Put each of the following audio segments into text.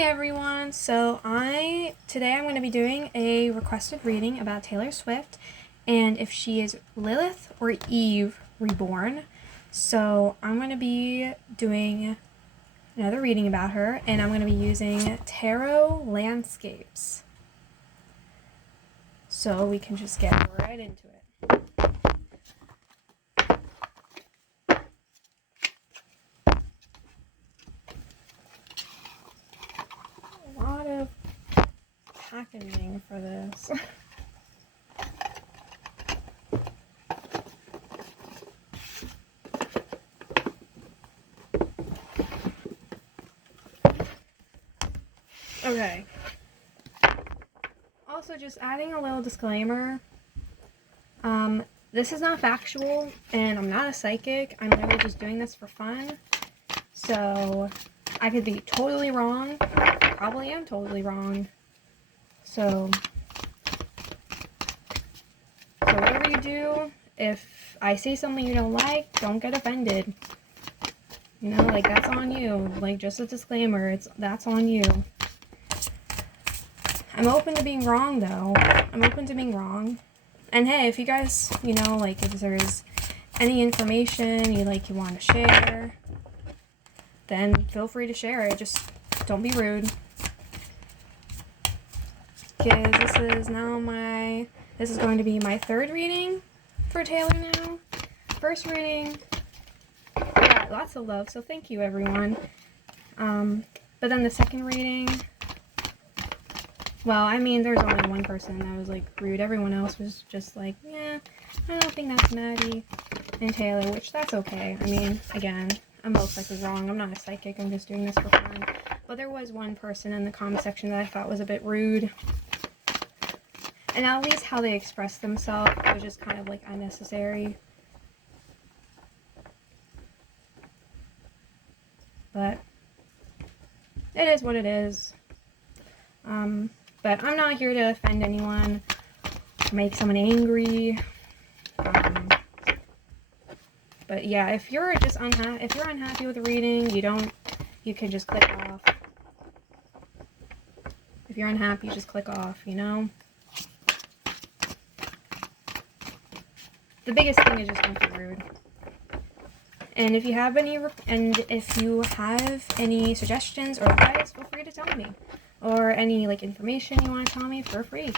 Hi everyone! Today I'm going to be doing a requested reading about Taylor Swift and if she is Lilith or Eve reborn. So I'm going to be doing another reading about her, and I'm going to be using Tarot Landscapes. So we can just get right into it. A lot of packaging for this. Okay. Also, just adding a little disclaimer. This is not factual, and I'm not a psychic. I'm literally just doing this for fun. So, I could be totally wrong. Probably am totally wrong. So whatever you do, if I say something you don't like, don't get offended. You know, like, that's on you. Like, just a disclaimer, that's on you. I'm open to being wrong, though. I'm open to being wrong. And hey, if you guys, you know, like, if there's any information you want to share, then feel free to share it. Just don't be rude. Because this is going to be my third reading for Taylor now. First reading, I got lots of love, so thank you everyone. But then the second reading, well, I mean, there's only one person that was, like, rude. Everyone else was just like, yeah, I don't think that's Maddie and Taylor, which that's okay. I mean, again, I'm most likely wrong. I'm not a psychic. I'm just doing this for fun. But there was one person in the comment section that I thought was a bit rude. And at least how they expressed themselves was just kind of, like, unnecessary. But it is what it is. But I'm not here to offend anyone, make someone angry. But yeah, if you're unhappy with the reading, you can just click off. If you're unhappy, just click off, you know? The biggest thing is just don't be rude. And if you have any suggestions or advice, feel free to tell me. Or any, like, information you want to tell me, feel free.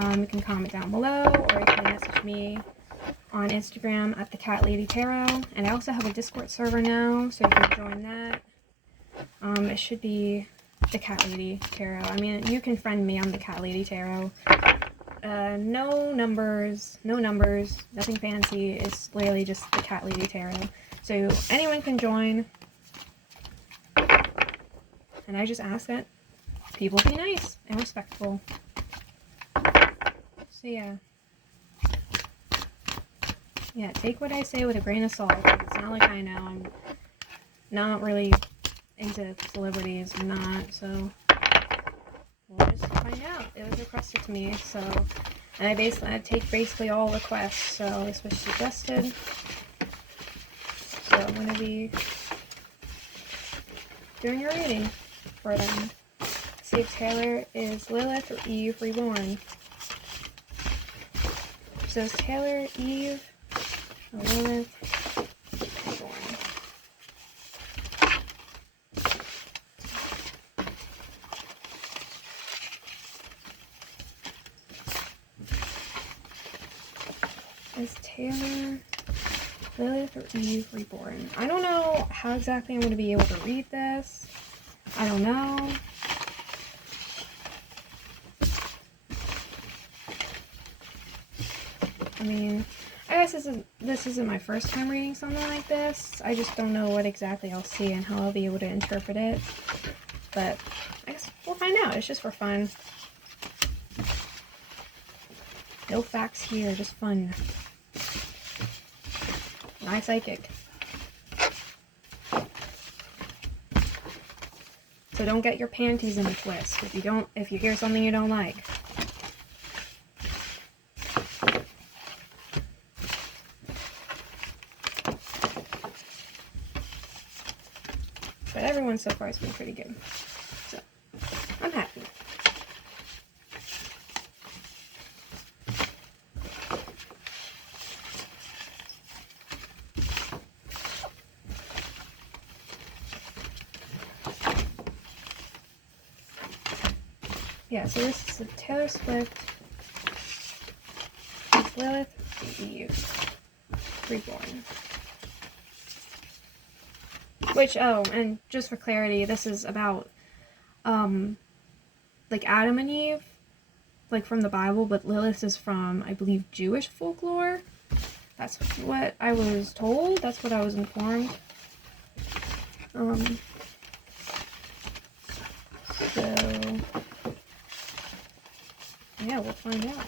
You can comment down below, or you can message me on Instagram at TheCatLadyTarot. And I also have a Discord server now, so you can join that. It should be The Cat Lady Tarot. I mean, you can friend me on The Cat Lady Tarot. No numbers, nothing fancy. It's literally just The Cat Lady Tarot. So anyone can join. And I just ask that people be nice and respectful. So yeah. Yeah, take what I say with a grain of salt. It's not like I know. I'm not really into celebrities. I'm not, so we'll just find out. It was requested to me, so, and I take basically all requests, so this was suggested. So I'm going to be doing a reading for them. See if Taylor is Lilith or Eve reborn. So is Taylor Eve or Lilith reborn? Is Taylor Lilith or Eve reborn? I don't know how exactly I'm going to be able to read this. I don't know. I mean, I guess this isn't my first time reading something like this. I just don't know what exactly I'll see and how I'll be able to interpret it. But I guess we'll find out. It's just for fun. No facts here, just fun. My psychic. So don't get your panties in a twist if you hear something you don't like. But everyone so far has been pretty good. So I'm happy. Yeah, so this is the Taylor Swift Lilith Eve Reborn. Which, oh, and just for clarity, this is about, like Adam and Eve, like from the Bible, but Lilith is from, I believe, Jewish folklore. That's what I was told. That's what I was informed. So, yeah, we'll find out.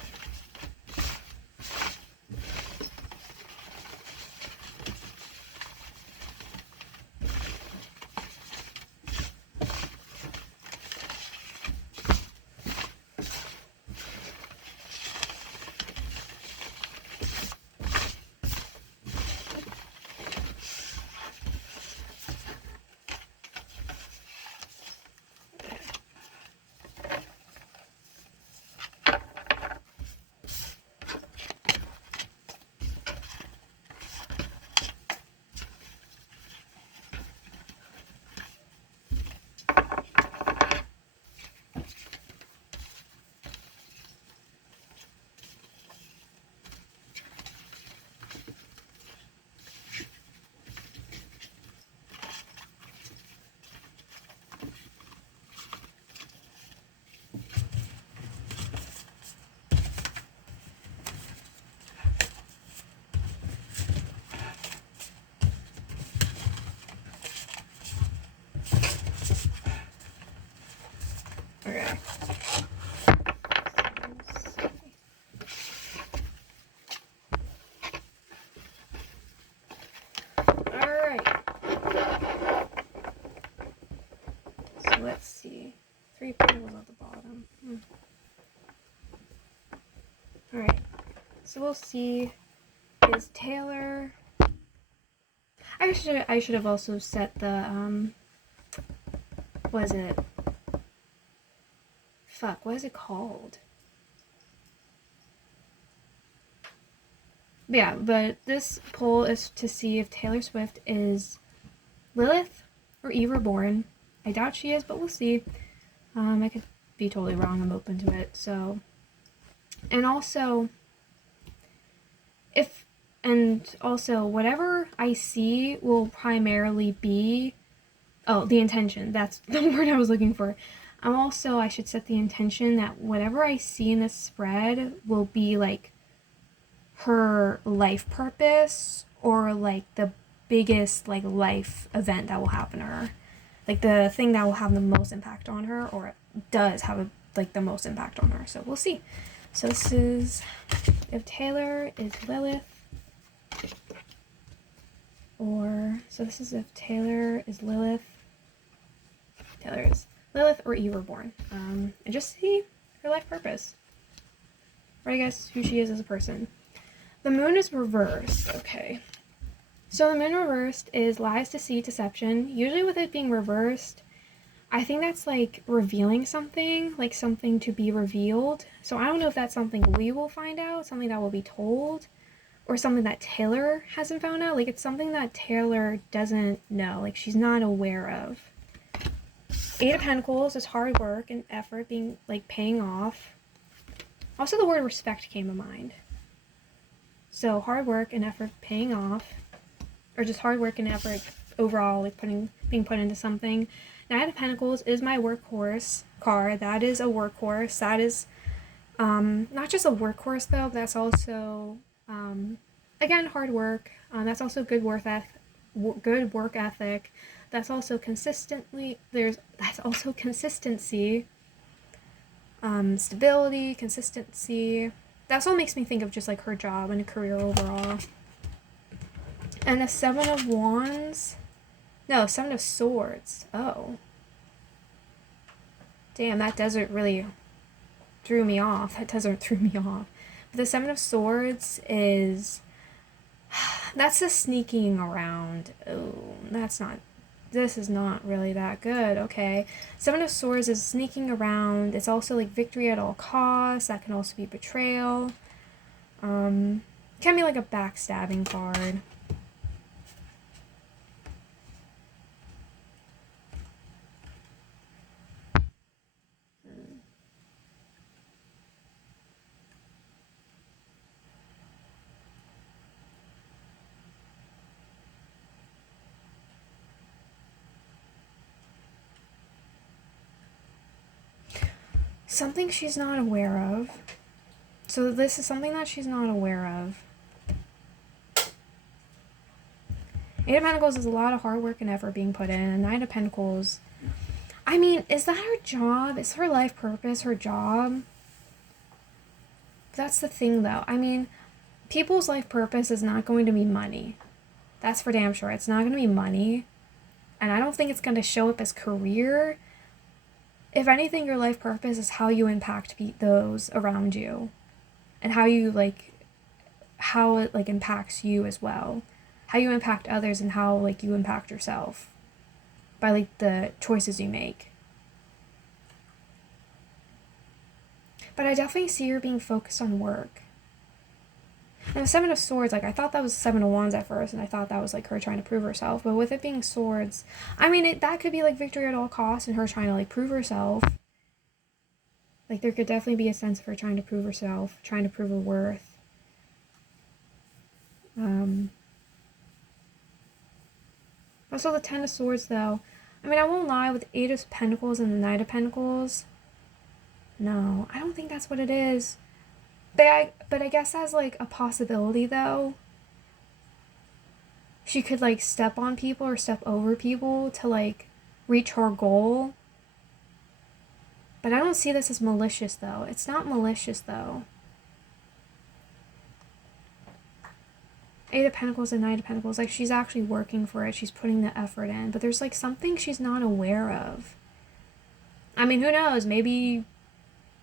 Okay. Alright. So let's see. 3 purples at the bottom. Alright. So we'll see. Is Taylor... I should have also set the, what is it? Fuck, what is it called? Yeah, but this poll is to see if Taylor Swift is Lilith or Eve Reborn. I doubt she is, but we'll see. I could be totally wrong. I'm open to it. So, and also, whatever I see will primarily be, the intention. That's the word I was looking for. I should set the intention that whatever I see in this spread will be like her life purpose or like the biggest like life event that will happen to her, like the thing that will have the most impact on her, or it does have the most impact on her. So we'll see. So this is if Taylor is Lilith, this is if Taylor is Lilith. Taylor is Lilith or Eve Reborn. And just see her life purpose. Or I guess who she is as a person. The moon is reversed. Okay. So the moon reversed is lies, deceit, deception. Usually with it being reversed, I think that's like revealing something, like something to be revealed. So I don't know if that's something we will find out, something that will be told, or something that Taylor hasn't found out. Like it's something that Taylor doesn't know, like she's not aware of. 8 of Pentacles is hard work and effort being like paying off. Also the word respect came to mind. So hard work and effort paying off, or just hard work and effort overall, like being put into something. 9 of Pentacles is my workhorse card. That is a workhorse. That is not just a workhorse though, but that's also again hard work. That's also good work ethic. That's also consistency. Stability, consistency. That's all makes me think of just like her job and a career overall. And the 7 of Wands. No, 7 of Swords. Oh. Damn, that desert really threw me off. But the 7 of Swords is... That's the sneaking around. Oh, that's not this is not really that good. Okay, Seven of Swords is sneaking around. It's also like victory at all costs. That can also be betrayal. Can be like a backstabbing card. Something she's not aware of. So this is something that she's not aware of. Eight of Pentacles is a lot of hard work and effort being put in. And Nine of Pentacles, I mean, is that her job? Is her life purpose her job? That's the thing, though. I mean, people's life purpose is not going to be money. That's for damn sure. It's not going to be money. And I don't think it's going to show up as career. If anything, your life purpose is how you impact those around you. And how you, like, how it, like, impacts you as well. How you impact others and how, like, you impact yourself. By, like, the choices you make. But I definitely see her being focused on work. And the Seven of Swords, like, I thought that was Seven of Wands at first, and I thought that was, like, her trying to prove herself. But with it being swords, I mean, that could be, like, victory at all costs and her trying to, like, prove herself. Like, there could definitely be a sense of her trying to prove herself, trying to prove her worth. Also, the Ten of Swords, though. I mean, I won't lie, with Eight of Pentacles and the Knight of Pentacles, no, I don't think that's what it is. But I guess as, like, a possibility, though, she could, like, step on people or step over people to, like, reach her goal. But I don't see this as malicious, though. It's not malicious, though. Eight of Pentacles and Knight of Pentacles, like, she's actually working for it. She's putting the effort in. But there's, like, something she's not aware of. I mean, who knows? Maybe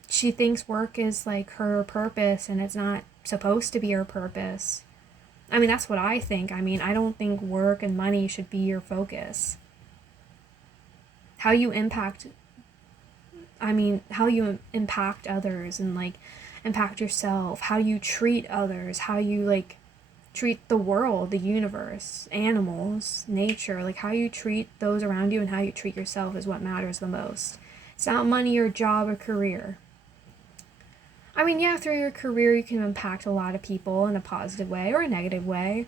she thinks work is, like, her purpose and it's not supposed to be her purpose. I mean, that's what I think. I mean, I don't think work and money should be your focus. How you impact others and, like, impact yourself, how you treat others, how you, like, treat the world, the universe, animals, nature, like, how you treat those around you and how you treat yourself is what matters the most. It's not money or job or career. I mean, yeah, through your career you can impact a lot of people in a positive way or a negative way.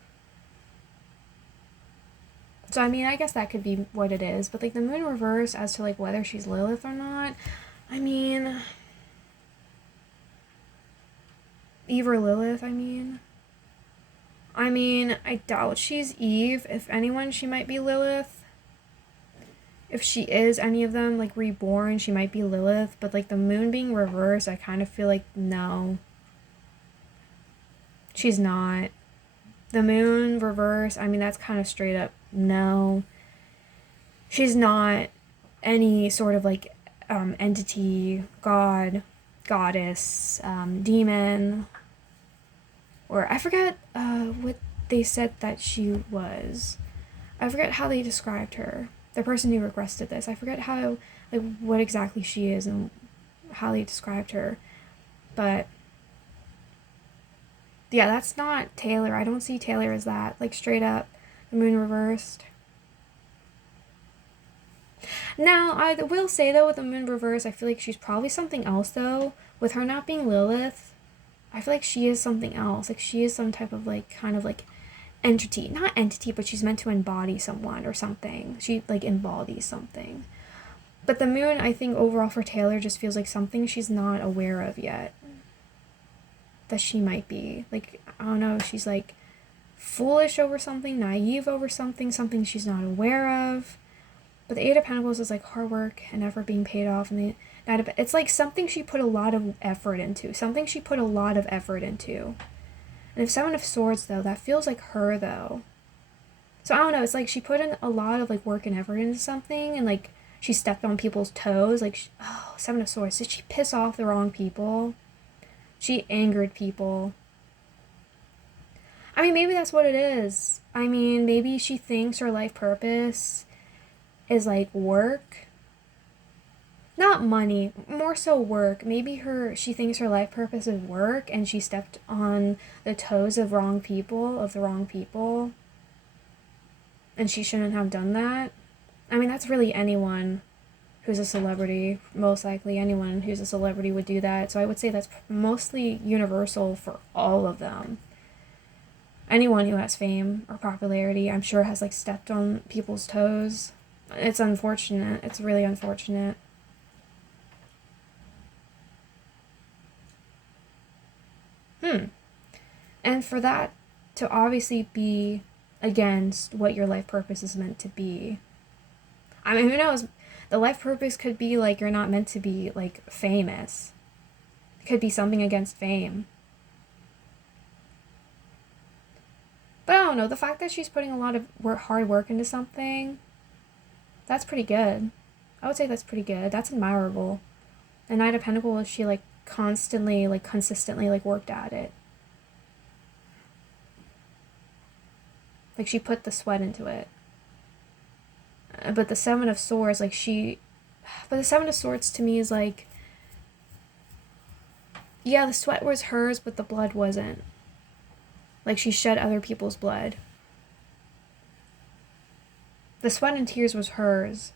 So, I mean, I guess that could be what it is. But, like, the Moon reverse as to, like, whether she's Lilith or not, I mean, Eve or Lilith, I mean, I doubt she's Eve. If anyone, she might be Lilith. If she is any of them, like, reborn, she might be Lilith. But, like, the Moon being reversed, I kind of feel like, no. She's not. The Moon reverse, I mean, that's kind of straight up no. She's not any sort of, like, entity, god, goddess, demon, or I forget what they said that she was. I forget how they described her. The person who requested this, I forget how, like, what exactly she is and how they described her. But yeah, that's not Taylor. I don't see Taylor as that. Like, straight up, the Moon reversed. Now, I will say, though, with the Moon reversed, I feel like she's probably something else, though. With her not being Lilith, I feel like she is something else. Like, she is some type of, like, kind of, like, entity. Not entity, but she's meant to embody someone or something. She, like, embodies something. But the Moon, I think, overall for Taylor just feels like something she's not aware of yet. That she might be. Like, I don't know, she's, like, foolish over something, naive over something, something she's not aware of. But the Eight of Pentacles is, like, hard work and effort being paid off. And the Knight of... It's, like, something she put a lot of effort into. Something she put a lot of effort into. And if Seven of Swords, though, that feels like her, though. So, I don't know, it's like she put in a lot of, like, work and effort into something. And, like, she stepped on people's toes. Like, Seven of Swords. Did she piss off the wrong people? She angered people. I mean, maybe that's what it is. I mean, maybe she thinks her life purpose is like work. Not money, more so work. Maybe she thinks her life purpose is work and she stepped on the toes of the wrong people. And she shouldn't have done that. I mean, that's really anyone who's a celebrity. Most likely anyone who's a celebrity would do that. So I would say that's mostly universal for all of them. Anyone who has fame or popularity, I'm sure, has like stepped on people's toes. It's unfortunate. It's really unfortunate. And for that to obviously be against what your life purpose is meant to be. I mean, who knows? The life purpose could be like you're not meant to be like famous. It could be something against fame. But I don't know, the fact that she's putting a lot of hard work into something, that's pretty good. I would say that's pretty good. That's admirable. The Knight of Pentacles, she like constantly, like consistently like worked at it. Like she put the sweat into it. But the Seven of Swords, like but the Seven of Swords to me is like, yeah, the sweat was hers, but the blood wasn't. Like she shed other people's blood. The sweat and tears was hers,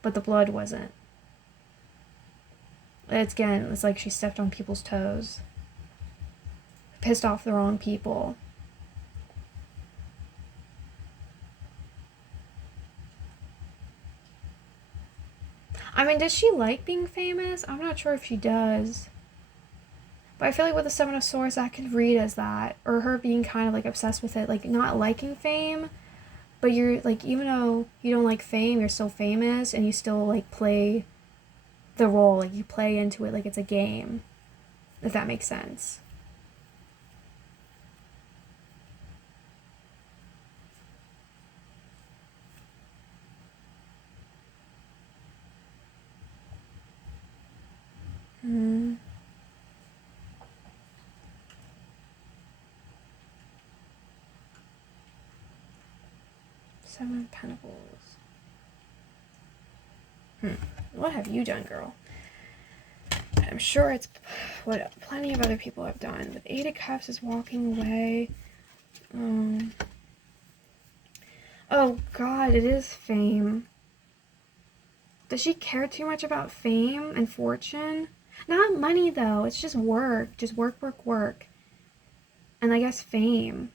but the blood wasn't. It's like she stepped on people's toes. Pissed off the wrong people. I mean, does she like being famous? I'm not sure if she does. But I feel like with the Seven of Swords, I could read as that. Or her being kind of like obsessed with it. Like not liking fame, but you're like, even though you don't like fame, you're still famous and you still like play the role. Like you play into it like it's a game. If that makes sense. Seven of Pentacles. What have you done, girl? I'm sure it's what plenty of other people have done. But Eight of Cups is walking away. Oh God, it is fame. Does she care too much about fame and fortune? Not money though, it's just work. Just work, work, work. And I guess fame.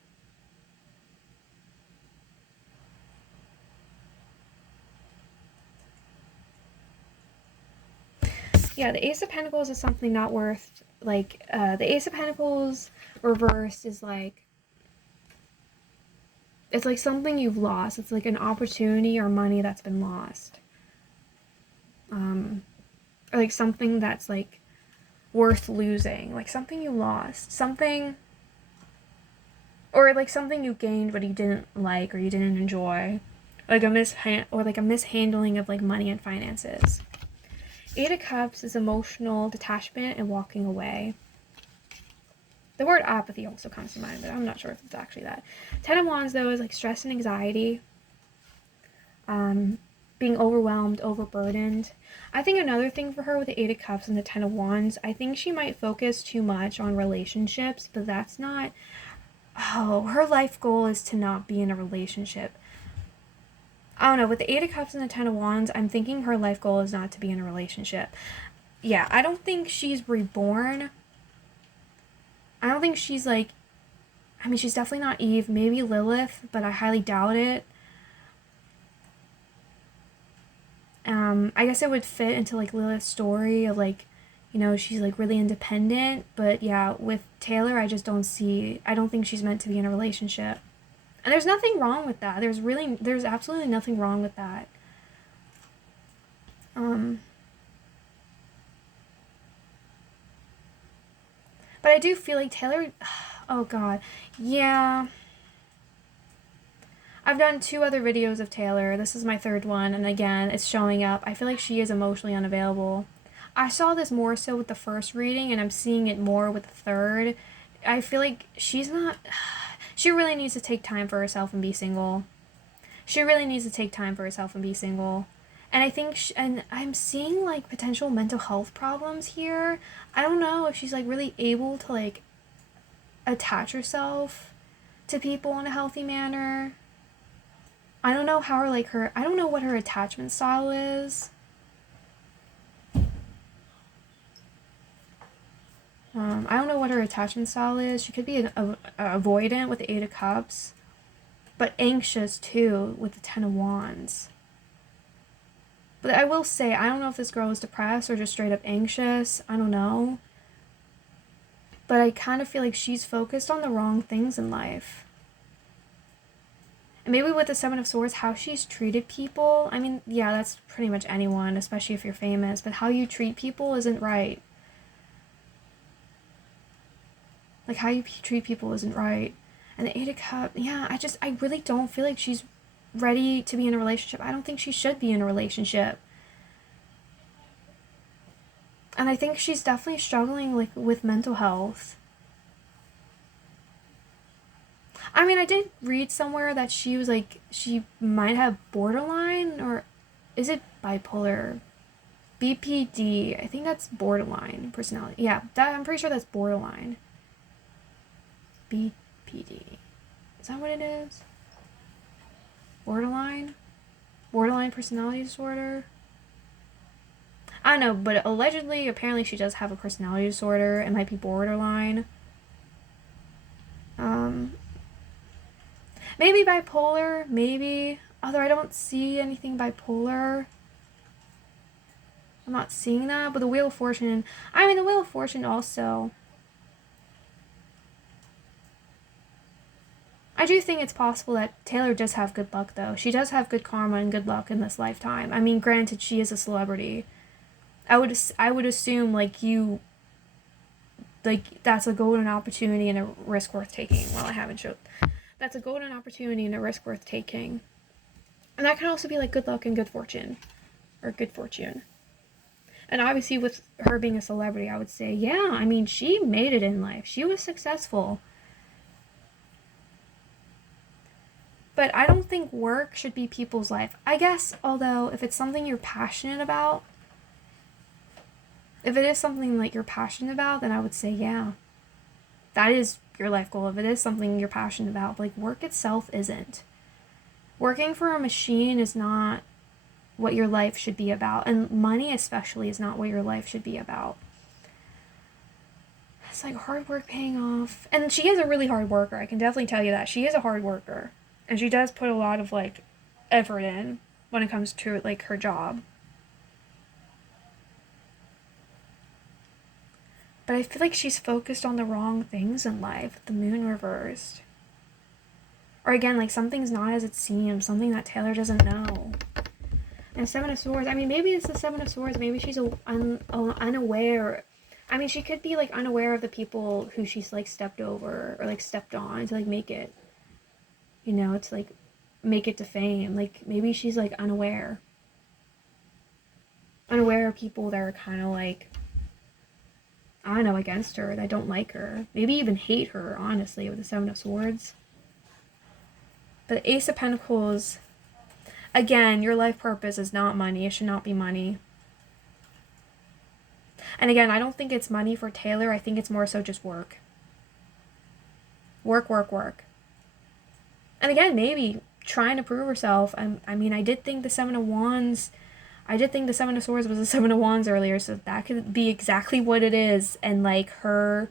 Yeah, the Ace of Pentacles is something not worth, like, the Ace of Pentacles reversed is like, it's like something you've lost. It's like an opportunity or money that's been lost. Or like something that's like worth losing. Like something you lost. Something, or like something you gained but you didn't like or you didn't enjoy. Like a mishandling of like money and finances. Eight of Cups is emotional detachment and walking away. The word apathy also comes to mind, but I'm not sure if it's actually that. Ten of Wands, though, is like stress and anxiety. Being overwhelmed, overburdened. I think another thing for her with the Eight of Cups and the Ten of Wands, I think she might focus too much on relationships, but that's not... Oh, her life goal is to not be in a relationship. I don't know, with the Eight of Cups and the Ten of Wands, I'm thinking her life goal is not to be in a relationship. Yeah, I don't think she's reborn. I don't think she's like... I mean, she's definitely not Eve. Maybe Lilith, but I highly doubt it. I guess it would fit into like Lilith's story of like, you know, she's like really independent. But yeah, with Taylor, I don't think she's meant to be in a relationship. And there's nothing wrong with that. There's absolutely nothing wrong with that. But I do feel like Taylor, oh God, yeah. I've done 2 other videos of Taylor. This is my 3rd one, and again, it's showing up. I feel like she is emotionally unavailable. I saw this more so with the first reading, and I'm seeing it more with the 3rd. I feel like she's not... She really needs to take time for herself and be single. She really needs to take time for herself and be single. And I think, and I'm seeing like potential mental health problems here. I don't know if she's like really able to like attach herself to people in a healthy manner. I don't know how I don't know what her attachment style is. I don't know what her attachment style is. She could be an avoidant with the Eight of Cups, but anxious too with the Ten of Wands. But I will say, I don't know if this girl is depressed or just straight up anxious. I don't know. But I kind of feel like she's focused on the wrong things in life. And maybe with the Seven of Swords, how she's treated people. I mean, yeah, that's pretty much anyone, especially if you're famous. But how you treat people isn't right. Like, how you treat people isn't right. And the Eight of Cups, yeah, I really don't feel like she's ready to be in a relationship. I don't think she should be in a relationship. And I think she's definitely struggling, like, with mental health. I mean, I did read somewhere that she was, like, she might have borderline, or is it bipolar? BPD. I think that's borderline personality. Yeah, I'm pretty sure that's borderline. BPD. Is that what it is? Borderline? Borderline personality disorder? I don't know, but allegedly, apparently she does have a personality disorder. It might be borderline. Maybe bipolar, maybe. Although I don't see anything bipolar. I'm not seeing that, but the Wheel of Fortune, I mean, the Wheel of Fortune also, I do think it's possible that Taylor does have good luck, though. She does have good karma and good luck in this lifetime. I mean, granted, she is a celebrity. I would assume, like, that's a golden opportunity and a risk worth taking. Well, I haven't showed. That's a golden opportunity and a risk worth taking. And that can also be, like, good luck and good fortune. Or good fortune. And obviously, with her being a celebrity, I would say, yeah, I mean, she made it in life. She was successful. But I don't think work should be people's life. I guess, although, if it's something you're passionate about, if it is something like you're passionate about, then I would say, yeah, that is your life goal. If it is something you're passionate about, but like work itself isn't. Working for a machine is not what your life should be about, and money especially is not what your life should be about. It's like hard work paying off, and she is a really hard worker. I can definitely tell you that she is a hard worker, and she does put a lot of like effort in when it comes to like her job. But I feel like she's focused on the wrong things in life with the moon reversed. Or again, like something's not as it seems, something that Taylor doesn't know. And Seven of Swords, I mean, maybe it's the Seven of Swords, maybe she's unaware. I mean, she could be like unaware of the people who she's like stepped over or like stepped on to like make it, to like make it to fame. Like maybe she's like unaware of people that are kind of like, I don't know, against her, that don't like her. Maybe even hate her, honestly, with the Seven of Swords. But the Ace of Pentacles, again, your life purpose is not money. It should not be money. And again, I don't think it's money for Taylor. I think it's more so just work. Work, work, work. And again, maybe trying to prove herself. I mean, I did think the Seven of Wands... I did think the Seven of Swords was the Seven of Wands earlier, so that could be exactly what it is, and like her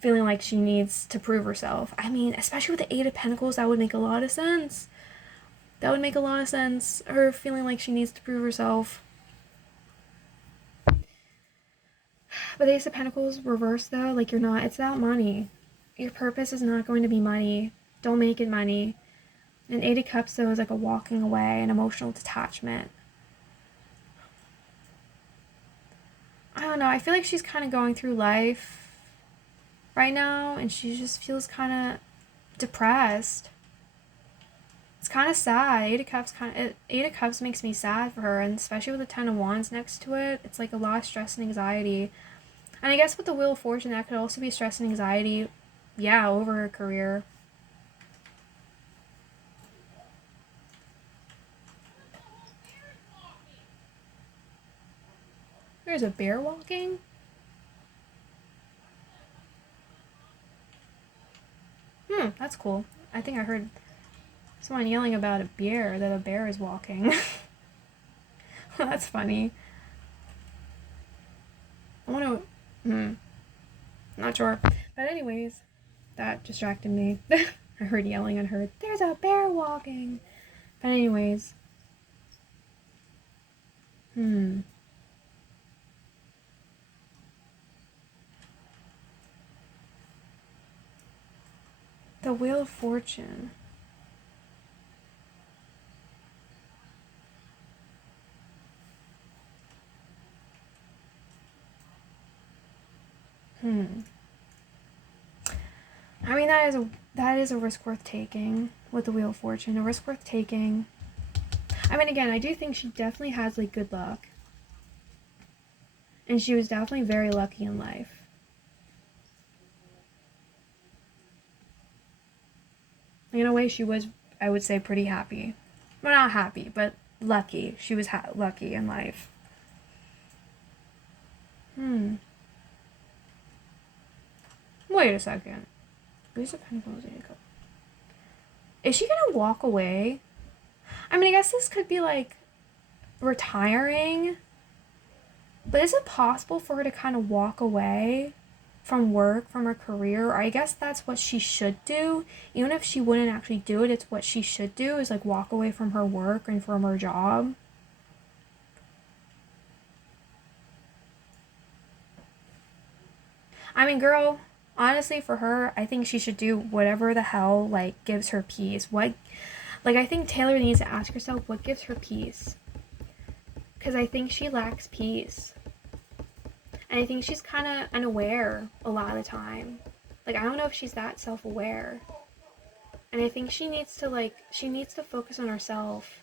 feeling like she needs to prove herself. I mean, especially with the Eight of Pentacles, that would make a lot of sense. That would make a lot of sense. Her feeling like she needs to prove herself. But the Ace of Pentacles reversed though, like it's about money. Your purpose is not going to be money. Don't make it money. And Eight of Cups though is like a walking away, an emotional detachment. I don't know, I feel like she's kind of going through life right now, and she just feels kind of depressed. It's kind of sad. Eight of Cups makes me sad for her, and especially with the Ten of Wands next to it, it's like a lot of stress and anxiety. And I guess with the Wheel of Fortune, that could also be stress and anxiety, yeah, over her career. There's a bear walking. That's cool. I think I heard someone yelling about a bear, that a bear is walking. That's funny. I want to, not sure. But anyways, that distracted me. I heard yelling and heard, there's a bear walking. But anyways. The Wheel of Fortune. I mean, that is a risk worth taking with the Wheel of Fortune. A risk worth taking. I mean, again, I do think she definitely has, like, good luck. And she was definitely very lucky in life. In a way, she was, I would say, pretty happy. Well, not happy, but lucky. She was lucky in life. Wait a second. Ace of Pentacles. Is she gonna walk away? I mean, I guess this could be like retiring. But is it possible for her to kind of walk away from work, from her career? Or I guess that's what she should do. Even if she wouldn't actually do it, it's what she should do, is like walk away from her work and from her job. I mean, girl, honestly, for her, I think she should do whatever the hell, like, gives her peace. I think Taylor needs to ask herself what gives her peace. Because I think she lacks peace. And I think she's kind of unaware a lot of the time. Like, I don't know if she's that self-aware. And I think she needs to focus on herself.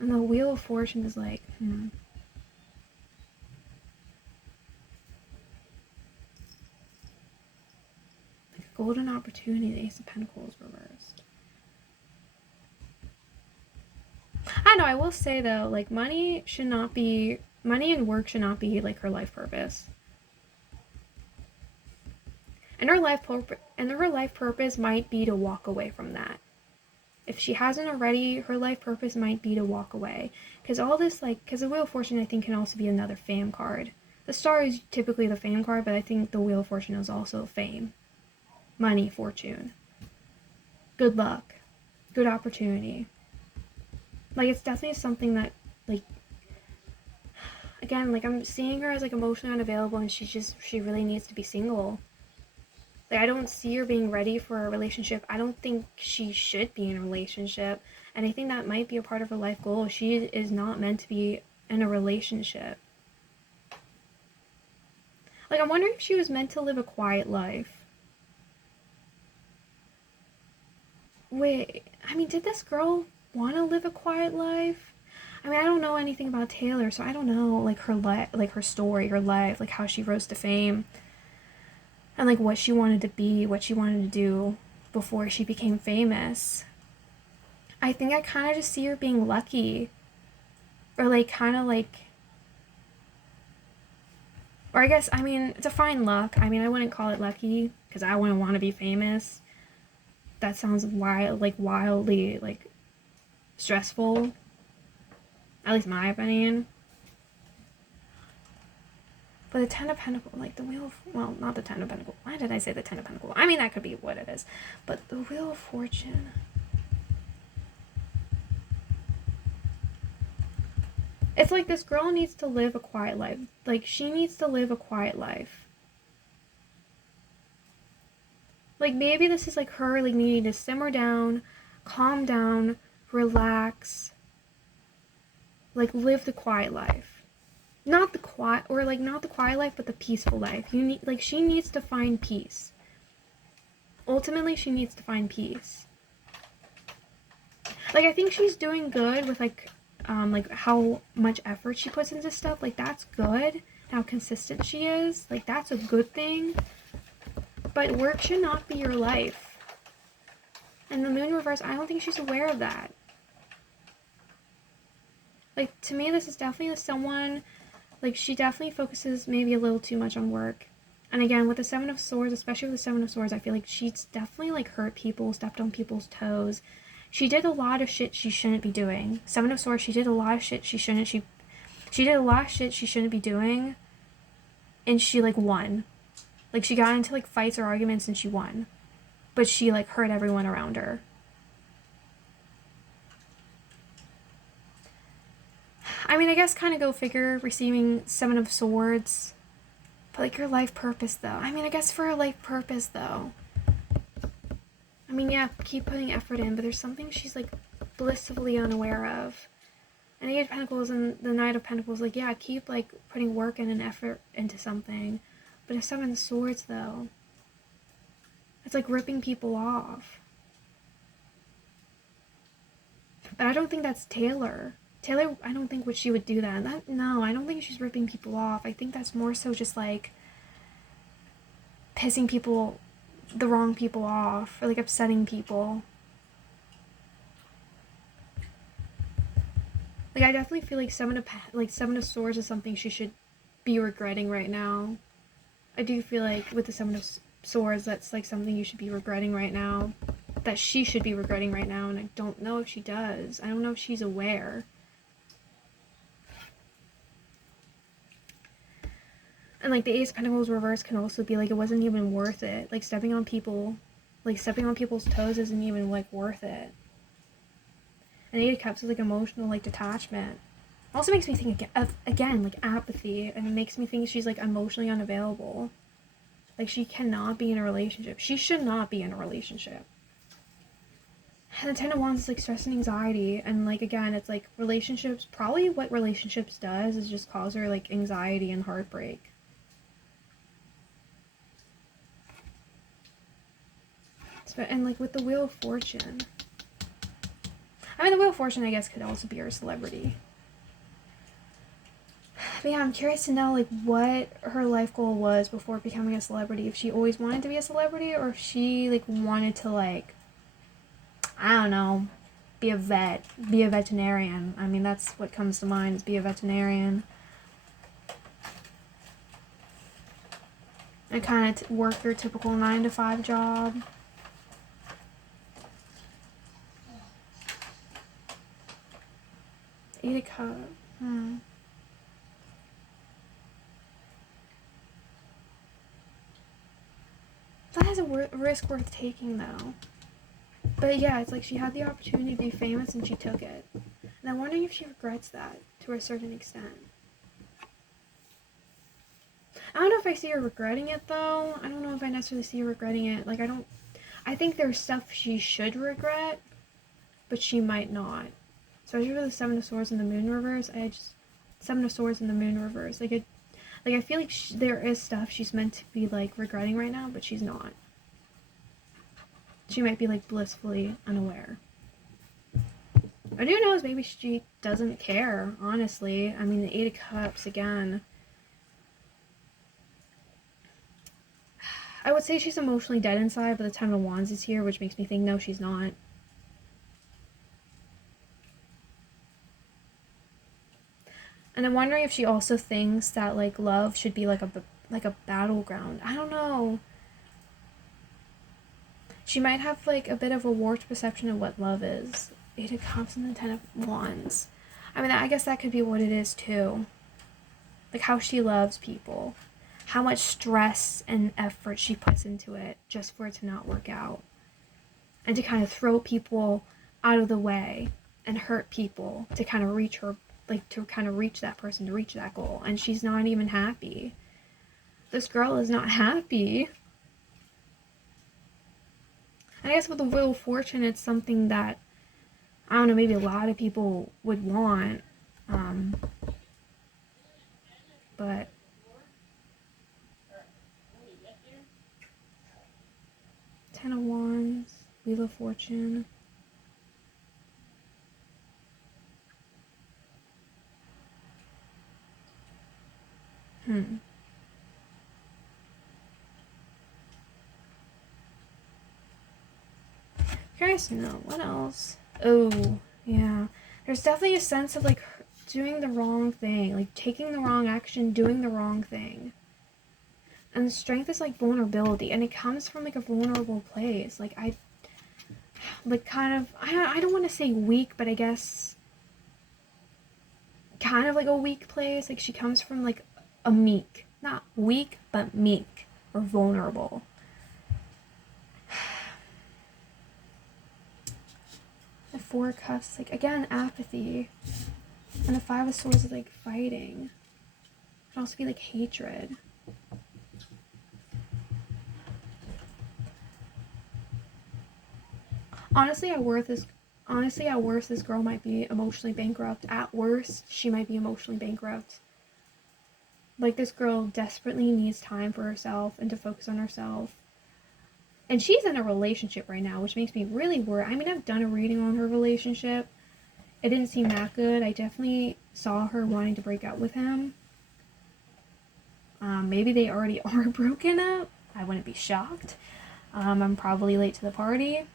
And the Wheel of Fortune is like, Like a golden opportunity, the Ace of Pentacles reversed. I know, I will say though, like, money and work should not be like her life purpose. And her life purpose might be to walk away from that. If she hasn't already, her life purpose might be to walk away. Because all this, because the Wheel of Fortune, I think, can also be another fame card. The Star is typically the fame card, but I think the Wheel of Fortune is also fame. Money, fortune. Good luck. Good opportunity. Like, it's definitely something that, like, again, like, I'm seeing her as, like, emotionally unavailable, and she really needs to be single. Like, I don't see her being ready for a relationship. I don't think she should be in a relationship. And I think that might be a part of her life goal. She is not meant to be in a relationship. Like, I'm wondering if she was meant to live a quiet life. Wait, I mean, did this girl want to live a quiet life? I mean, I don't know anything about Taylor, so I don't know, like, her story, her life, like, how she rose to fame. And, like, what she wanted to be, what she wanted to do before she became famous. I think I kind of just see her being lucky. Or, like, kind of, like... Or I guess, I mean, define luck. I mean, I wouldn't call it lucky, because I wouldn't want to be famous. That sounds wildly, like, stressful. At least my opinion. But the Ten of Pentacles, like the Wheel of... Well, not the Ten of Pentacles. Why did I say the Ten of Pentacles? I mean, that could be what it is. But the Wheel of Fortune... It's like this girl needs to live a quiet life. Like, she needs to live a quiet life. Like, maybe this is like her, like, needing to simmer down, calm down, relax. Like, live the quiet life. Not the quiet life, but the peaceful life. She needs to find peace. Ultimately, she needs to find peace. Like, I think she's doing good with, like how much effort she puts into stuff. Like, that's good. How consistent she is. Like, that's a good thing. But work should not be your life. And the moon reverse, I don't think she's aware of that. Like, to me, this is definitely someone, like, she definitely focuses maybe a little too much on work. And again, with the Seven of Swords, especially with the Seven of Swords, I feel like she's definitely, like, hurt people, stepped on people's toes. She did a lot of shit she shouldn't be doing. Seven of Swords, she did a lot of shit she did a lot of shit she shouldn't be doing, and she, like, won. Like, she got into, like, fights or arguments and she won. But she, like, hurt everyone around her. I mean, I guess kind of go figure, receiving Seven of Swords. But, like, your life purpose, though. I mean, I guess for a life purpose, though. I mean, yeah, keep putting effort in, but there's something she's, like, blissfully unaware of. And the Eight of Pentacles and the Knight of Pentacles, like, yeah, keep, like, putting work and an effort into something. But a Seven of Swords, though, it's like ripping people off. But I don't think that's Taylor. Taylor, I don't think she would do that. No, I don't think she's ripping people off. I think that's more so just, like, pissing people, the wrong people off, or, like, upsetting people. Like, I definitely feel like Seven of Swords is something she should be regretting right now. I do feel like with the Seven of Swords, that's, like, something you should be regretting right now. That she should be regretting right now, and I don't know if she does. I don't know if she's aware. And, like, the Ace of Pentacles reverse can also be, like, it wasn't even worth it. Like, stepping on people's toes isn't even, like, worth it. And Eight of Cups is, like, emotional, like, detachment. Also makes me think of, again, like, apathy, and it makes me think she's, like, emotionally unavailable. Like, she cannot be in a relationship. She should not be in a relationship. And the Ten of Wands is, like, stress and anxiety, and, like, again, it's, like, relationships, probably what relationships does is just cause her, like, anxiety and heartbreak. And, like, with the Wheel of Fortune, I mean, the Wheel of Fortune, I guess, could also be her celebrity. But yeah, I'm curious to know, like, what her life goal was before becoming a celebrity. If she always wanted to be a celebrity, or if she, like, wanted to, like, I don't know, be a veterinarian. I mean, that's what comes to mind, is be a veterinarian. And kind of work your typical 9-to-5 job. Eight of Cups. That is a risk worth taking, though. But yeah, it's like she had the opportunity to be famous and she took it. And I'm wondering if she regrets that to a certain extent. I don't know if I see her regretting it, though. I don't know if I necessarily see her regretting it. Like, I think there's stuff she should regret, but she might not. Especially with the Seven of Swords and the Moon reverse. Seven of Swords and the Moon reverse. Like, I feel like there is stuff she's meant to be, like, regretting right now, but she's not. She might be, like, blissfully unaware. Or who knows, maybe she doesn't care, honestly. I mean, the Eight of Cups, again. I would say she's emotionally dead inside, but the Ten of Wands is here, which makes me think, no, she's not. And I'm wondering if she also thinks that, like, love should be, like a battleground. I don't know. She might have, like, a bit of a warped perception of what love is. Eight of Cups and the Ten of Wands. I mean, I guess that could be what it is, too. Like, how she loves people. How much stress and effort she puts into it just for it to not work out. And to kind of throw people out of the way and hurt people to kind of reach her, like, to kind of reach that person, to reach that goal. And she's not even happy. This girl is not happy. And I guess with the Wheel of Fortune, it's something that, I don't know, maybe a lot of people would want. But Ten of Wands, Wheel of Fortune. curious to know what else. Oh, yeah. There's definitely a sense of like doing the wrong thing, like taking the wrong action, doing the wrong thing. And strength is like vulnerability, and it comes from like a vulnerable place. Like I don't want to say weak, but I guess kind of like a weak place. Like she comes from like a meek, not weak, but meek or vulnerable. The Four of Cups, like again, apathy. And the Five of Swords is like fighting. It can also be like hatred. Honestly, at worst, this girl might be emotionally bankrupt. At worst, she might be emotionally bankrupt. Like, this girl desperately needs time for herself and to focus on herself. And she's in a relationship right now, which makes me really worried. I mean, I've done a reading on her relationship. It didn't seem that good. I definitely saw her wanting to break up with him. Maybe they already are broken up. I wouldn't be shocked. I'm probably late to the party.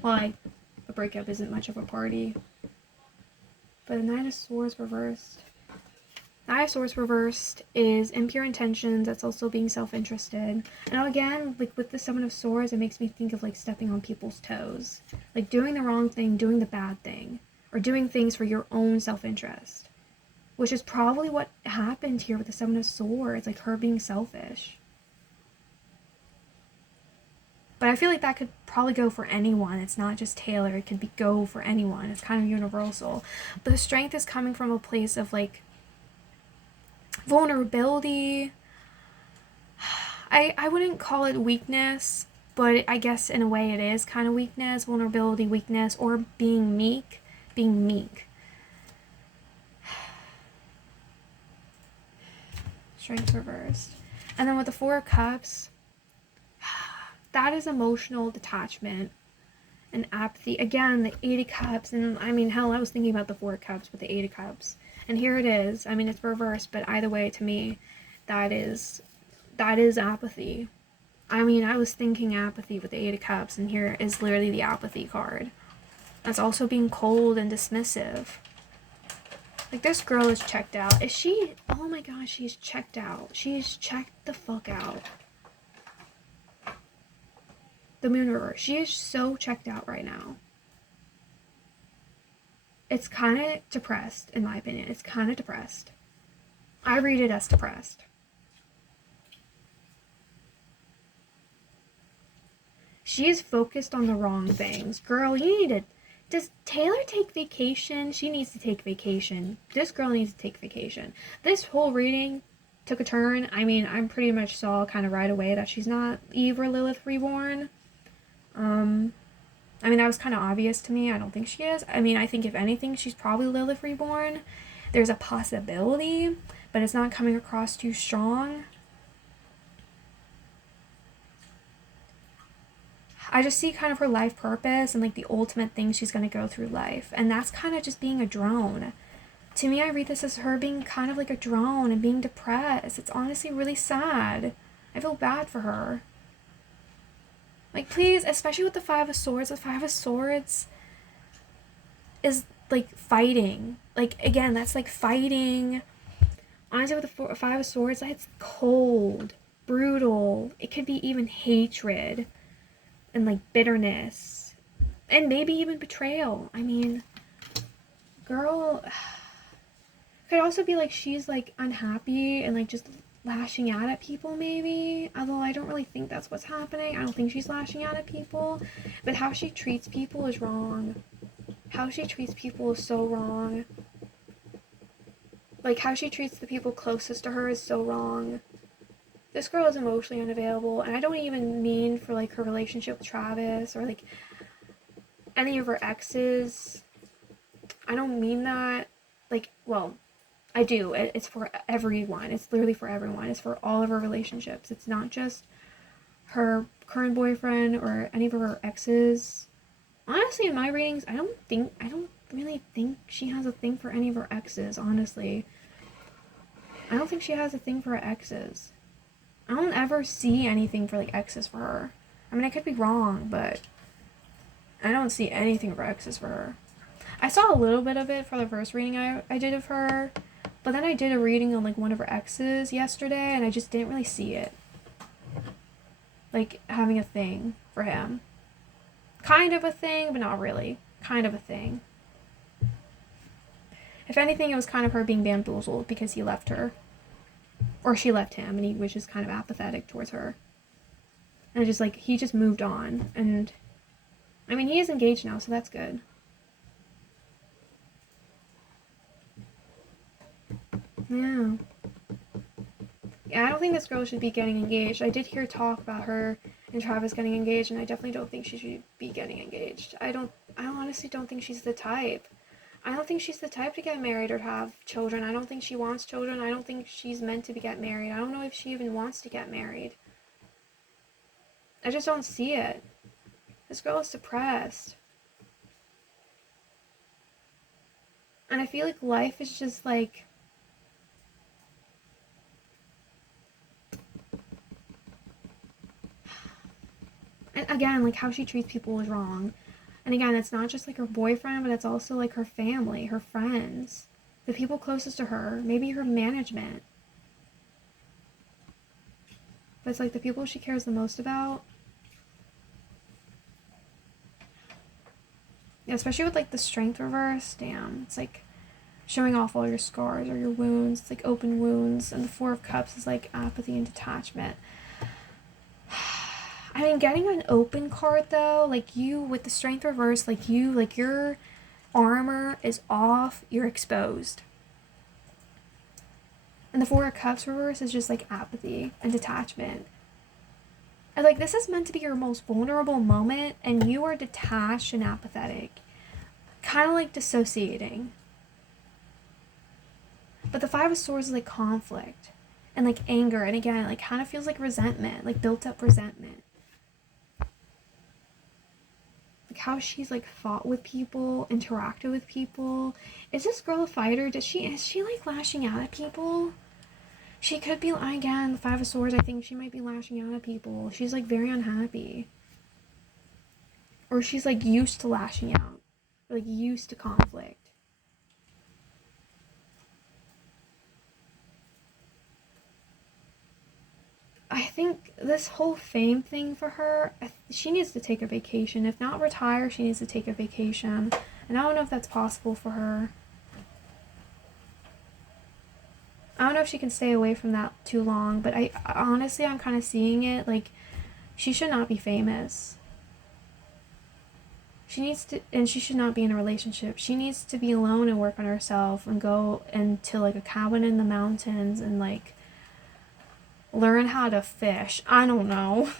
Well, a breakup isn't much of a party. But the Knight of Swords reversed. Knight of Swords reversed is impure intentions. That's also being self-interested. And again, like with the Seven of Swords, it makes me think of like stepping on people's toes. Like doing the wrong thing, doing the bad thing. Or doing things for your own self-interest. Which is probably what happened here with the Seven of Swords. Like her being selfish. But I feel like that could probably go for anyone. It's not just Taylor. It could go for anyone. It's kind of universal. But the strength is coming from a place of like vulnerability. I wouldn't call it weakness, but I guess in a way it is kind of weakness, vulnerability, weakness, or being meek. Being meek. Strength reversed. And then with the Four of Cups, that is emotional detachment and apathy. Again, the Eight of Cups, and I mean, hell, I was thinking about the Four of Cups with the Eight of Cups. And here it is. I mean, it's reversed, but either way, to me, that is apathy. I mean, I was thinking apathy with the Eight of Cups, and here is literally the apathy card. That's also being cold and dismissive. Like, this girl is checked out. Is she? Oh my gosh, she's checked out. She's checked the fuck out. The Moon reverse. She is so checked out right now. It's kind of depressed, in my opinion. It's kind of depressed. I read it as depressed. She is focused on the wrong things. Girl, you need to... Does Taylor take vacation? She needs to take vacation. This girl needs to take vacation. This whole reading took a turn. I mean, I pretty much saw kind of right away that she's not Eve or Lilith reborn. I mean, that was kind of obvious to me. I don't think she is. I mean, I think if anything, she's probably Lilith reborn. There's a possibility, but it's not coming across too strong. I just see kind of her life purpose and like the ultimate thing she's going to go through life. And that's kind of just being a drone. To me, I read this as her being kind of like a drone and being depressed. It's honestly really sad. I feel bad for her. Like, please, especially with the Five of Swords. The Five of Swords is, like, fighting. Like, again, that's, like, fighting. Honestly, with the Five of Swords, it's cold, brutal. It could be even hatred and, like, bitterness. And maybe even betrayal. I mean, girl... Could also be, like, she's, like, unhappy and, like, just... lashing out at people, maybe, although I don't really think that's what's happening. I don't think she's lashing out at people, but how she treats people is wrong. How she treats people is so wrong. Like, how she treats the people closest to her is so wrong. This girl is emotionally unavailable, and I don't even mean for, like, her relationship with Travis, or, like, any of her exes. I don't mean that, like, well... I do. It's for everyone. It's literally for everyone. It's for all of her relationships. It's not just her current boyfriend or any of her exes. Honestly, in my readings, I don't really think she has a thing for any of her exes, honestly. I don't think she has a thing for her exes. I don't ever see anything for, like, exes for her. I mean, I could be wrong, but I don't see anything for exes for her. I saw a little bit of it for the first reading I did of her, but then I did a reading on like one of her exes yesterday, and I just didn't really see it. Like having a thing for him. Kind of a thing, but not really. Kind of a thing. If anything, it was kind of her being bamboozled because he left her. Or she left him, and he was just kind of apathetic towards her. And just like, he just moved on. And, I mean, he is engaged now, so that's good. Yeah. Yeah, I don't think this girl should be getting engaged. I did hear talk about her and Travis getting engaged, and I definitely don't think she should be getting engaged. I honestly don't think she's the type. I don't think she's the type to get married or to have children. I don't think she wants children. I don't think she's meant to get married. I don't know if she even wants to get married. I just don't see it. This girl is depressed. And I feel like life is just like... And again, like how she treats people is wrong. And again, it's not just like her boyfriend, but it's also like her family, her friends, the people closest to her, maybe her management. But it's like the people she cares the most about. Yeah, especially with like the strength reverse, damn. It's like showing off all your scars or your wounds. It's like open wounds. And the Four of Cups is like apathy and detachment. I mean, getting an open card though, like you with the strength reverse, like your armor is off, you're exposed. And the Four of Cups reverse is just like apathy and detachment. And like this is meant to be your most vulnerable moment, and you are detached and apathetic. Kind of like dissociating. But the Five of Swords is like conflict and like anger, and again, it like kind of feels like resentment, like built up resentment. Like how she's like fought with people, interacted with people. Is this girl a fighter? Is she like lashing out at people? She could be, again, the Five of Swords, I think she might be lashing out at people. She's like very unhappy. Or she's like used to lashing out. Or like used to conflict. I think this whole fame thing for her, she needs to take a vacation. If not retire, she needs to take a vacation. And I don't know if that's possible for her. I don't know if she can stay away from that too long, but honestly, I'm kind of seeing it, like, she should not be famous. She needs to, and she should not be in a relationship. She needs to be alone and work on herself and go into, like, a cabin in the mountains and, like, learn how to fish. I don't know.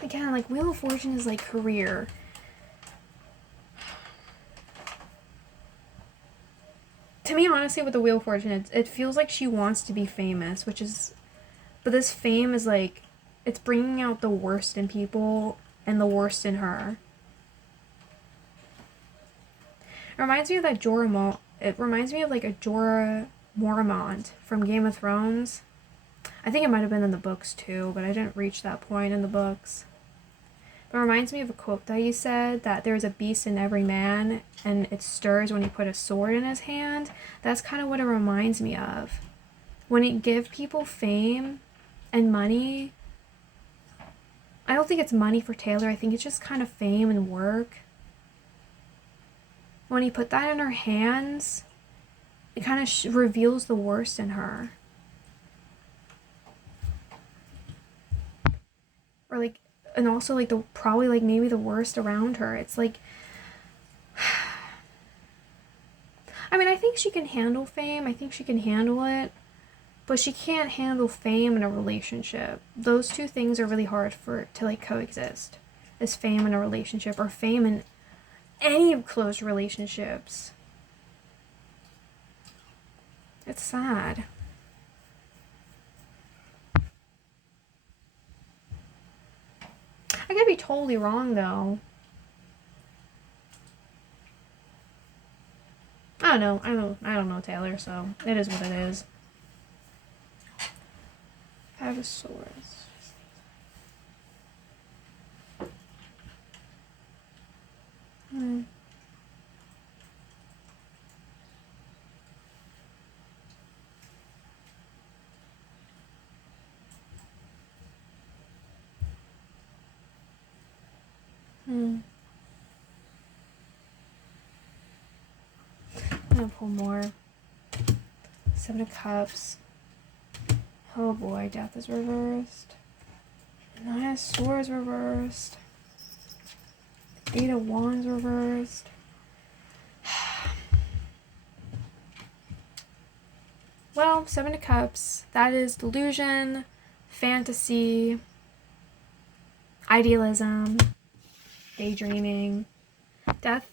Again, like, Wheel of Fortune is, like, career. To me, honestly, with the Wheel of Fortune, it feels like she wants to be famous, which is... But this fame is, like... It's bringing out the worst in people and the worst in her. It reminds me of that It reminds me of, like, a Jorah Mormont from Game of Thrones. I think it might have been in the books, too, but I didn't reach that point in the books. It reminds me of a quote that he said, that there's a beast in every man, and it stirs when he put a sword in his hand. That's kind of what it reminds me of. When it gives people fame and money, I don't think it's money for Taylor. I think it's just kind of fame and work. When he put that in her hands, it kind of reveals the worst in her. Or like, and also like probably like maybe the worst around her. It's like, I mean, I think she can handle fame. I think she can handle it. But she can't handle fame in a relationship. Those two things are really hard to like coexist. Is fame in a relationship, or fame in any close relationships. It's sad. I could be totally wrong, though. I don't know. I don't know Taylor, so it is what it is. Five of Swords. Hmm. I'm gonna pull more. Seven of Cups. Oh boy, Death is reversed. Nine of Swords reversed. Eight of Wands reversed. Well, Seven of Cups. That is delusion, fantasy, idealism, daydreaming. Death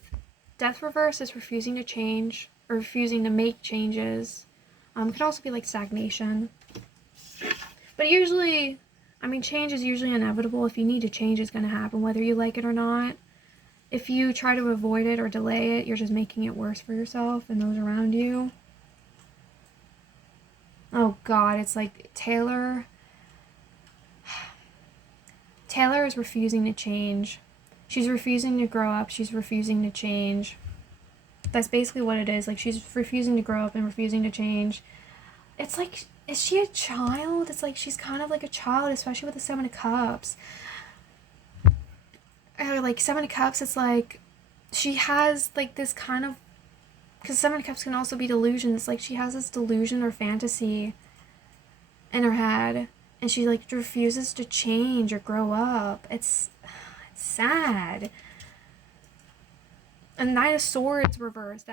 reverse is refusing to change or refusing to make changes. Could also be like stagnation. But usually, I mean, change is usually inevitable. If you need to change, it's going to happen, whether you like it or not. If you try to avoid it or delay it, you're just making it worse for yourself and those around you. Oh God, it's like Taylor is refusing to change. She's refusing to grow up. She's refusing to change. That's basically what it is. Like, she's refusing to grow up and refusing to change. It's like, is she a child? It's like she's kind of like a child, especially with the Seven of Cups. Or like Seven of Cups, it's like she has like this kind of, because Seven of Cups can also be delusion. It's like she has this delusion or fantasy in her head, and she like refuses to change or grow up. It's sad. And Knight of Swords reversed.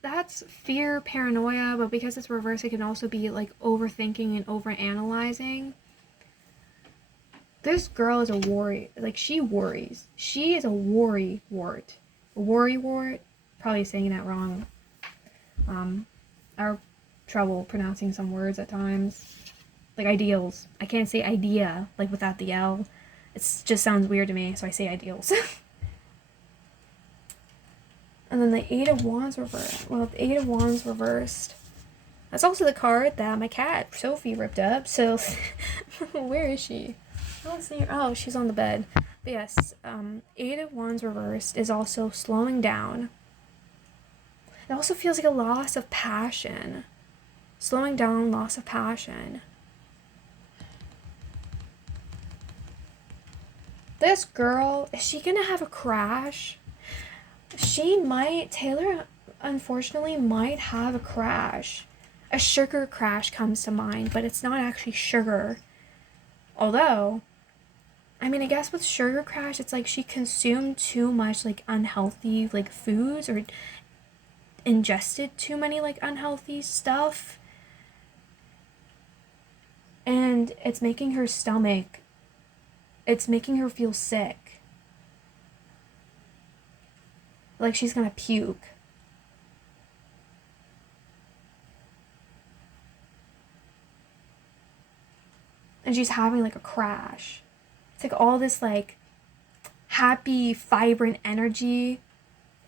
That's fear, paranoia, but because it's reversed, it can also be like overthinking and overanalyzing. This girl is a worry. Like, she worries. She is a worry wart. A worry wart. Probably saying that wrong. I have trouble pronouncing some words at times. Like ideals. I can't say idea like without the L. It just sounds weird to me, so I say ideals. And then the Eight of Wands reversed. Well, the Eight of Wands reversed. That's also the card that my cat, Sophie, ripped up. So, where is she? I don't see her. Oh, she's on the bed. But yes, Eight of Wands reversed is also slowing down. It also feels like a loss of passion. Slowing down, loss of passion. This girl, is she gonna have a crash? Taylor, unfortunately, might have a crash. A sugar crash comes to mind, but it's not actually sugar. Although, I mean, I guess with sugar crash, it's like she consumed too much, like, unhealthy, like, foods, or ingested too many, like, unhealthy stuff. And it's making her stomach, it's making her feel sick. Like she's gonna puke. And she's having like a crash. It's like all this like happy, vibrant energy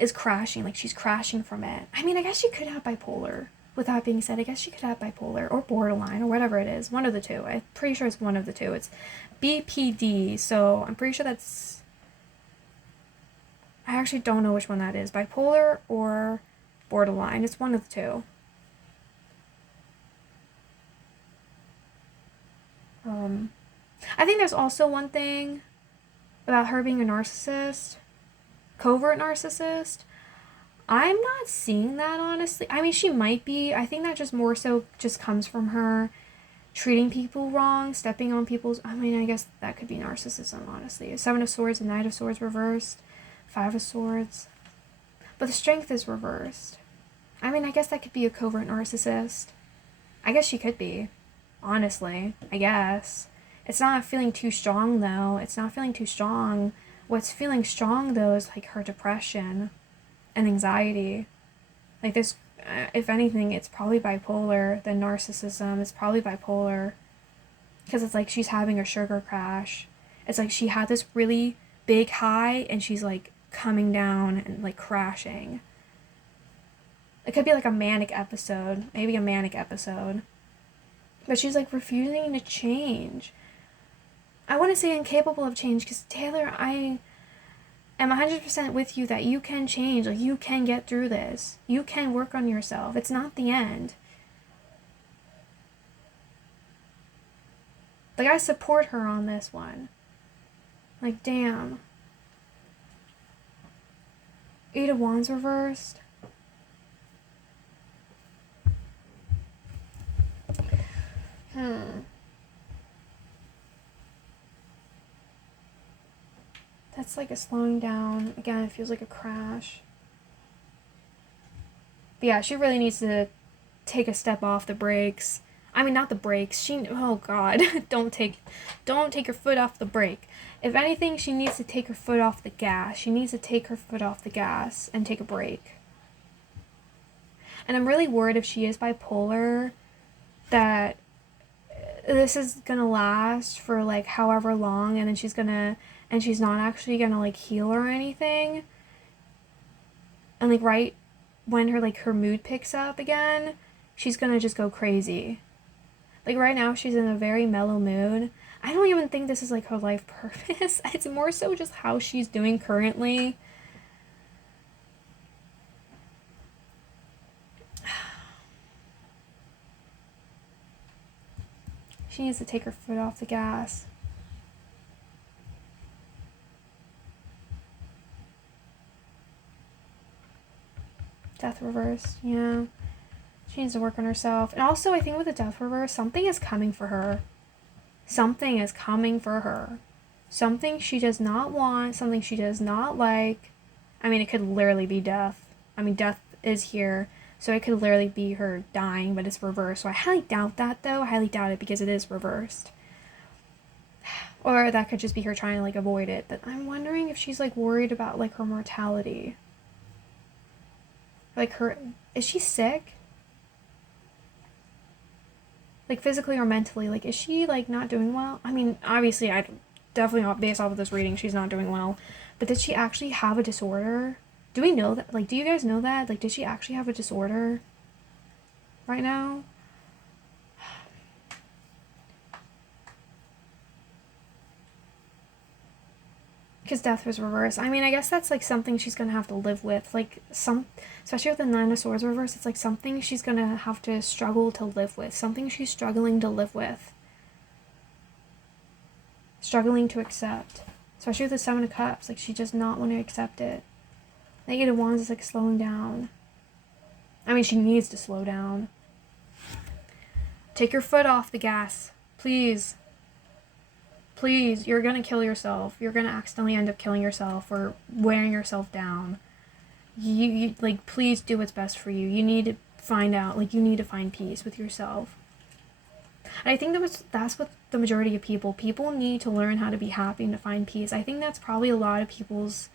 is crashing. Like she's crashing from it. I mean, I guess she could have bipolar. With that being said, I guess she could have bipolar or borderline or whatever it is. One of the two. I'm pretty sure it's one of the two. It's BPD, so I'm pretty sure that's... I actually don't know which one that is. Bipolar or borderline. It's one of the two. I think there's also one thing about her being a narcissist. Covert narcissist. I'm not seeing that, honestly. I mean, she might be. I think that just more so just comes from her treating people wrong, stepping on people's... I mean, I guess that could be narcissism, honestly. Seven of Swords and Knight of Swords reversed. Five of Swords. But the Strength is reversed. I mean, I guess that could be a covert narcissist. I guess she could be. Honestly. I guess. It's not feeling too strong, though. It's not feeling too strong. What's feeling strong, though, is, like, her depression and anxiety. Like, this... if anything, it's probably bipolar. The narcissism is probably bipolar. Because it's like she's having a sugar crash. It's like she had this really big high and she's like coming down and like crashing. It could be like a manic episode, maybe a manic episode. But she's like refusing to change. I want to say incapable of change because Taylor, I am 100% with you that you can change. Like, you can get through this. You can work on yourself. It's not the end. Like, I support her on this one. Like, damn. Eight of Wands reversed. That's like a slowing down. Again, it feels like a crash. But yeah, she really needs to take a step off the brakes. I mean, not the brakes. Oh God, don't take your foot off the brake. If anything, she needs to take her foot off the gas. She needs to take her foot off the gas and take a break. And I'm really worried if she is bipolar that this is gonna last for like however long, and then she's not actually gonna like heal or anything. And like right when her mood picks up again, she's gonna just go crazy. Like right now she's in a very mellow mood. I don't even think this is like her life purpose. It's more so just how she's doing currently. She needs to take her foot off the gas. Death reversed, yeah. She needs to work on herself. And also, I think with the death reverse, something is coming for her. Something is coming for her. Something she does not want, something she does not like. I mean, it could literally be death. I mean, death is here, so it could literally be her dying, but it's reversed. So I highly doubt that, though. I highly doubt it because it is reversed. Or that could just be her trying to, like, avoid it. But I'm wondering if she's, like, worried about, like, her mortality. Like, is she sick? Like, physically or mentally? Like, is she, like, not doing well? I mean, obviously, I definitely not, based off of this reading, she's not doing well. But did she actually have a disorder? Do we know that? Like, do you guys know that? Like, did she actually have a disorder right now? Because death was reversed. I mean, I guess that's, like, something she's gonna have to live with. Like, especially with the Nine of Swords reversed, it's, like, something she's gonna have to struggle to live with. Something she's struggling to live with. Struggling to accept. Especially with the Seven of Cups. Like, she does not want to accept it. The Eight of Wands is, like, slowing down. I mean, she needs to slow down. Take your foot off the gas. Please. Please, you're gonna kill yourself. You're gonna accidentally end up killing yourself or wearing yourself down. You like, please do what's best for you. You need to find out, like, you need to find peace with yourself. And I think that's what the majority of people need to learn how to be happy and to find peace. I think that's probably a lot of people's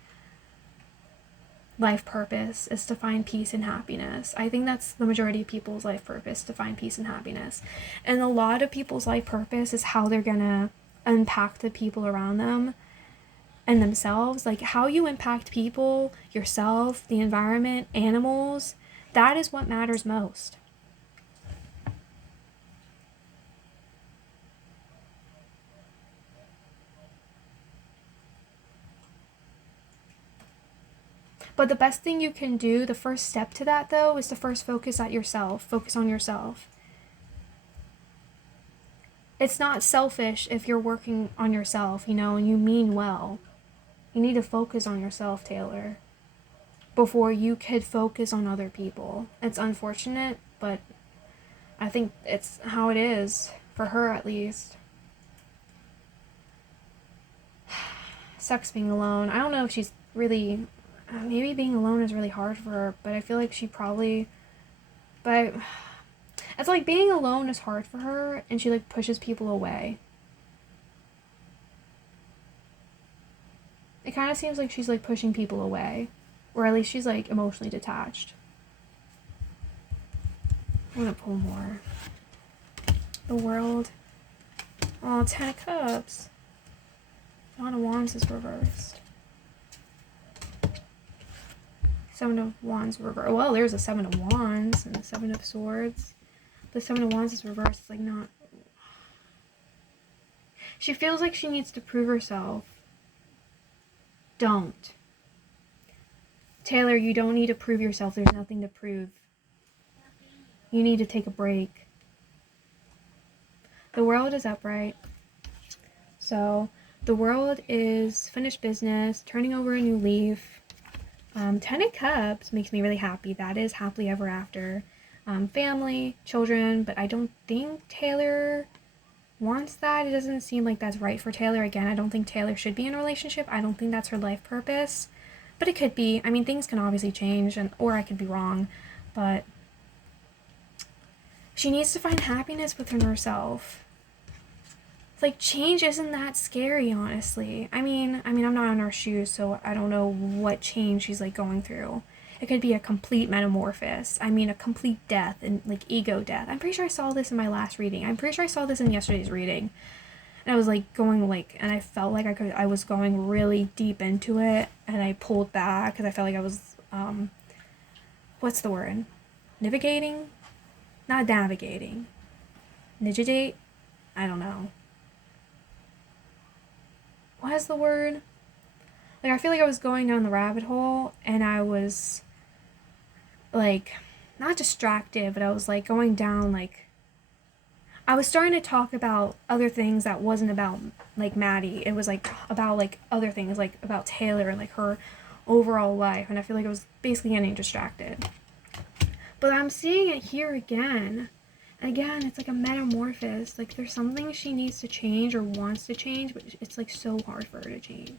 life purpose, is to find peace and happiness. I think that's the majority of people's life purpose, to find peace and happiness. And a lot of people's life purpose is how they're gonna impact the people around them and themselves. Like, how you impact people, yourself, the environment, animals, that is what matters most. But the best thing you can do, the first step to that, though, is to first focus on yourself. It's not selfish if you're working on yourself, and you mean well. You need to focus on yourself, Taylor, before you could focus on other people. It's unfortunate, but I think it's how it is, for her at least. Sucks being alone. I don't know if she's really... maybe being alone is really hard for her, but I feel like she probably... But... it's like being alone is hard for her, and she, like, pushes people away. It kind of seems like she's, like, pushing people away. Or at least she's, like, emotionally detached. I'm gonna pull more. The World. Oh, 10 of Cups. Nine of Wands is reversed. Seven of Wands reversed. Well, there's a Seven of Wands and the Seven of Swords. The Seven of Wands is reversed. It's like not... She feels like she needs to prove herself. Don't. Taylor, you don't need to prove yourself. There's nothing to prove. You need to take a break. The World is upright. So, the World is finished business, turning over a new leaf. Ten of Cups makes me really happy. That is happily ever after. Family, children, but I don't think Taylor wants that. It doesn't seem like that's right for Taylor. Again, I don't think Taylor should be in a relationship. I don't think that's her life purpose. But it could be. I mean, things can obviously change, or I could be wrong. But she needs to find happiness within herself. Like, change isn't that scary, honestly. I mean, I'm not in her shoes, so I don't know what change she's, like, going through. It could be a complete metamorphosis. I mean, a complete death and, like, ego death. I'm pretty sure I saw this in my last reading. I'm pretty sure I saw this in yesterday's reading. And I was, like, going, like, and I felt like I was going really deep into it, and I pulled back because I felt like I was, what's the word? Navigating? Not navigating. Nigidate? I don't know. What is the word? Like, I feel like I was going down the rabbit hole, and I was, like, not distracted, but I was, like, going down, like, I was starting to talk about other things that wasn't about, like, Maddie. It was, like, about, like, other things, like, about Taylor and, like, her overall life, and I feel like I was basically getting distracted. But I'm seeing it here again. Again, it's like a metamorphosis. Like, there's something she needs to change or wants to change, but it's, like, so hard for her to change.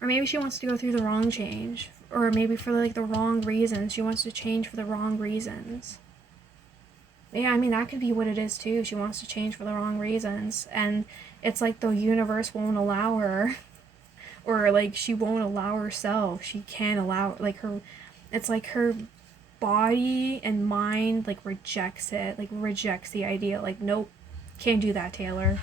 Or maybe she wants to go through the wrong change. Or maybe for, like, the wrong reasons. She wants to change for the wrong reasons. Yeah, I mean, that could be what it is, too. She wants to change for the wrong reasons. And it's like the universe won't allow her. Or, like, she won't allow herself. She can't allow, like, her... It's like her body and mind, like, rejects it. Like, rejects the idea. Like, nope. Can't do that, Taylor.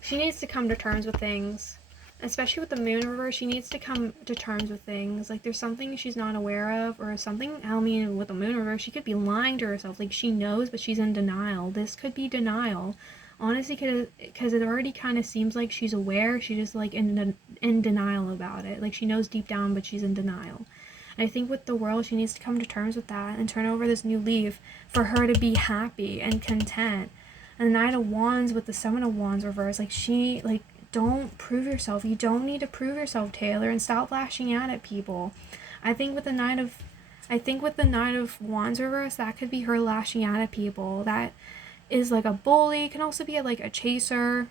She needs to come to terms with things. Especially with the moon reverse, she needs to come to terms with things. Like, there's something she's not aware of, or something, I mean, with the moon reverse, she could be lying to herself. Like, she knows, but she's in denial. This could be denial. Honestly, because it already kind of seems like she's aware, she's just, like, in denial about it. Like, she knows deep down, but she's in denial. And I think with the World, she needs to come to terms with that and turn over this new leaf for her to be happy and content. And the Knight of Wands with the Seven of Wands reverse, like, she, like, don't prove yourself. You don't need to prove yourself, Taylor, and stop lashing out at people. I think with the Knight of Wands reverse, that could be her lashing out at people. That is, like, a bully. Can also be, like, a chaser.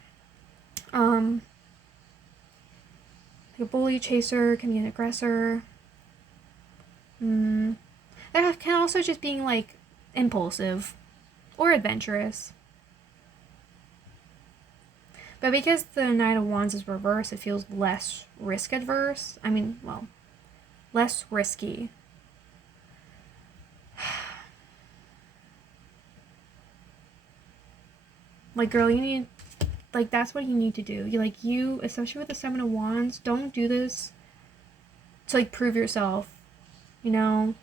Like a bully, chaser, can be an aggressor. That can also just being, like, impulsive or adventurous. But because the Knight of Wands is reversed, it feels less risk adverse. I mean, well, less risky. Like, girl, you need, like, that's what you need to do. You, especially with the Seven of Wands, don't do this to, like, prove yourself, you know?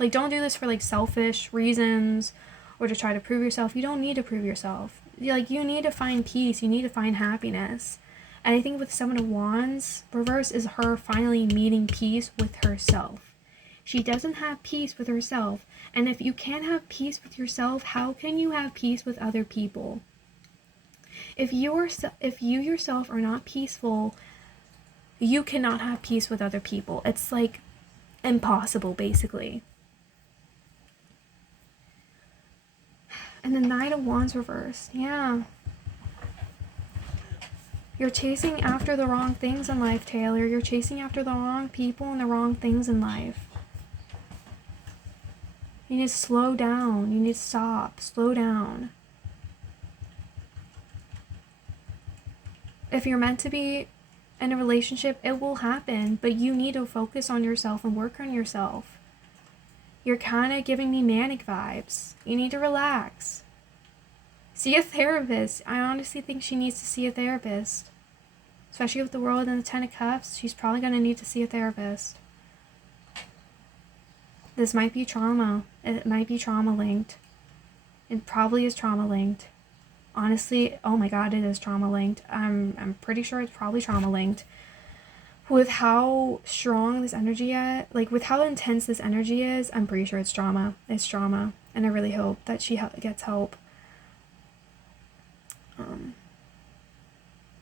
Like, don't do this for, like, selfish reasons or to try to prove yourself. You don't need to prove yourself. Like, you need to find peace. You need to find happiness. And I think with Seven of Wands, reverse is her finally meeting peace with herself. She doesn't have peace with herself. And if you can't have peace with yourself, how can you have peace with other people? If you yourself are not peaceful, you cannot have peace with other people. It's, like, impossible, basically. And the Knight of Wands reversed. Yeah. You're chasing after the wrong things in life, Taylor. You're chasing after the wrong people and the wrong things in life. You need to slow down. You need to stop. Slow down. If you're meant to be in a relationship, it will happen, but you need to focus on yourself and work on yourself. You're kind of giving me manic vibes. You need to relax. See a therapist. I honestly think she needs to see a therapist. Especially with the World and the Ten of Cups, she's probably going to need to see a therapist. This might be trauma. It might be trauma linked. It probably is trauma linked. Honestly, oh my god, it is trauma linked. I'm pretty sure it's probably trauma linked. With how strong this energy is, like with how intense this energy is, I'm pretty sure it's trauma. It's trauma. And I really hope that she gets help.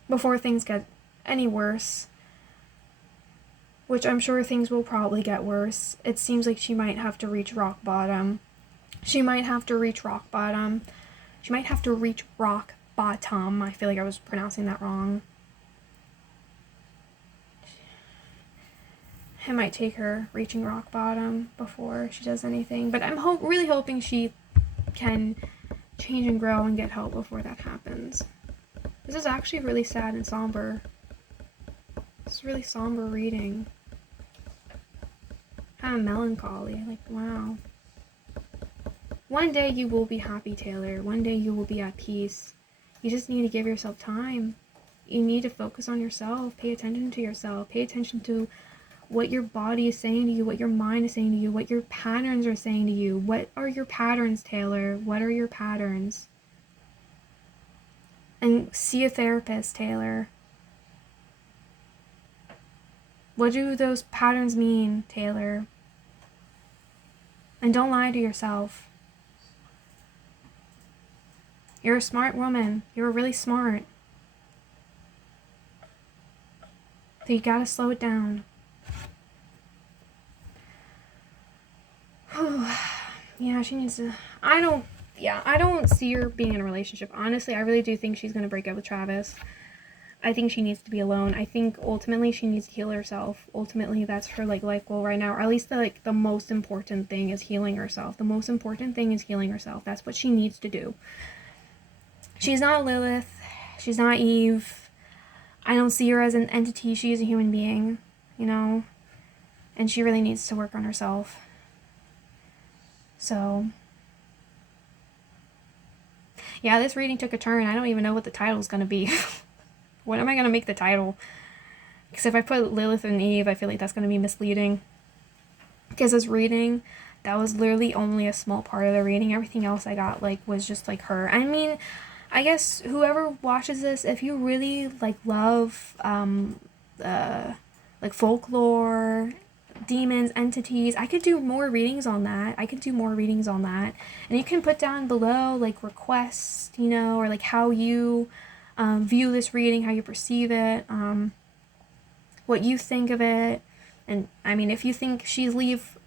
Before things get any worse. Which I'm sure things will probably get worse. It seems like she might have to reach rock bottom. She might have to reach rock bottom. She might have to reach rock bottom. I feel like I was pronouncing that wrong. It might take her reaching rock bottom before she does anything. But I'm really hoping she can change and grow and get help before that happens. This is actually really sad and somber. It's really somber reading. Kind of melancholy. Like, wow. One day you will be happy, Taylor. One day you will be at peace. You just need to give yourself time. You need to focus on yourself. Pay attention to yourself. Pay attention to what your body is saying to you, what your mind is saying to you, what your patterns are saying to you. What are your patterns, Taylor? What are your patterns? And see a therapist, Taylor. What do those patterns mean, Taylor? And don't lie to yourself. You're a smart woman. You're really smart. So you gotta slow it down. Yeah, she needs to... I don't see her being in a relationship. Honestly, I really do think she's gonna break up with Travis. I think she needs to be alone. I think ultimately she needs to heal herself. Ultimately, that's her life goal right now. Or at least the most important thing is healing herself. The most important thing is healing herself. That's what she needs to do. She's not Lilith. She's not Eve. I don't see her as an entity. She is a human being, you know? And she really needs to work on herself. So, yeah, this reading took a turn. I don't even know what the title is going to be. What am I going to make the title? Because if I put Lilith and Eve, I feel like that's going to be misleading. Because this reading, that was literally only a small part of the reading. Everything else I got, was just, her. I mean, I guess whoever watches this, if you really, love, folklore, demons, entities, I could do more readings on that. And you can put down below, requests, or, how you... view this reading, how you perceive it, what you think of it. And I mean, if you think she's Eve,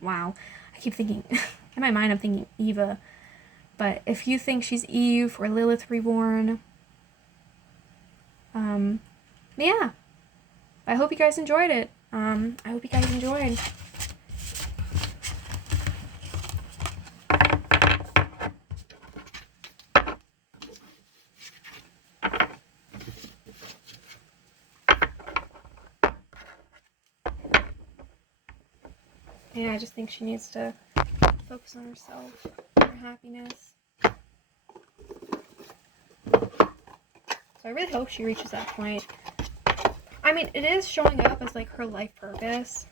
wow, I keep thinking in my mind I'm thinking Eva, but if you think she's Eve or Lilith reborn, yeah, I hope you guys enjoyed it. Yeah, I just think she needs to focus on herself, her happiness. So I really hope she reaches that point. I mean, it is showing up as her life purpose.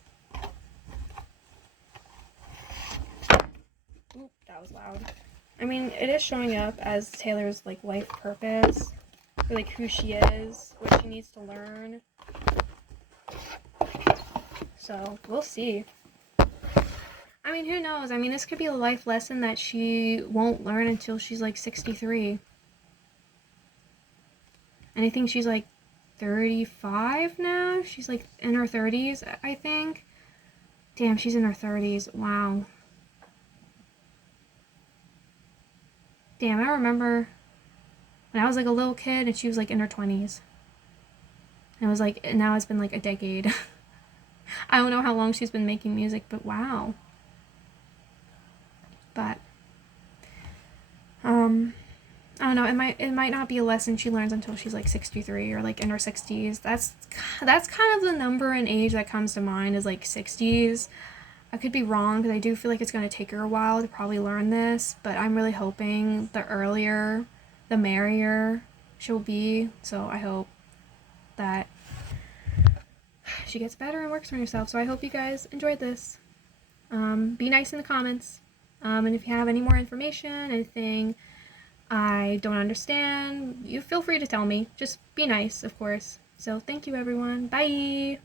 Oop, that was loud. I mean, it is showing up as Taylor's life purpose, or who she is, what she needs to learn. So we'll see. I mean, who knows? I mean, this could be a life lesson that she won't learn until she's 63. And I think she's 35 now. She's in her 30s, I think. Damn, she's in her 30s. Wow. Damn, I remember when I was a little kid and she was in her 20s. And it was now it's been a decade. I don't know how long she's been making music, but wow. But I don't know, it might not be a lesson she learns until she's like 63 or like in her 60s. That's kind of the number and age that comes to mind, is like 60s. I could be wrong, because I do feel like it's going to take her a while to probably learn this, but I'm really hoping the earlier, the merrier she'll be. So I hope that she gets better and works on herself. So I hope you guys enjoyed this. Be nice in the comments. And if you have any more information, anything I don't understand, you feel free to tell me. Just be nice, of course. So thank you, everyone. Bye!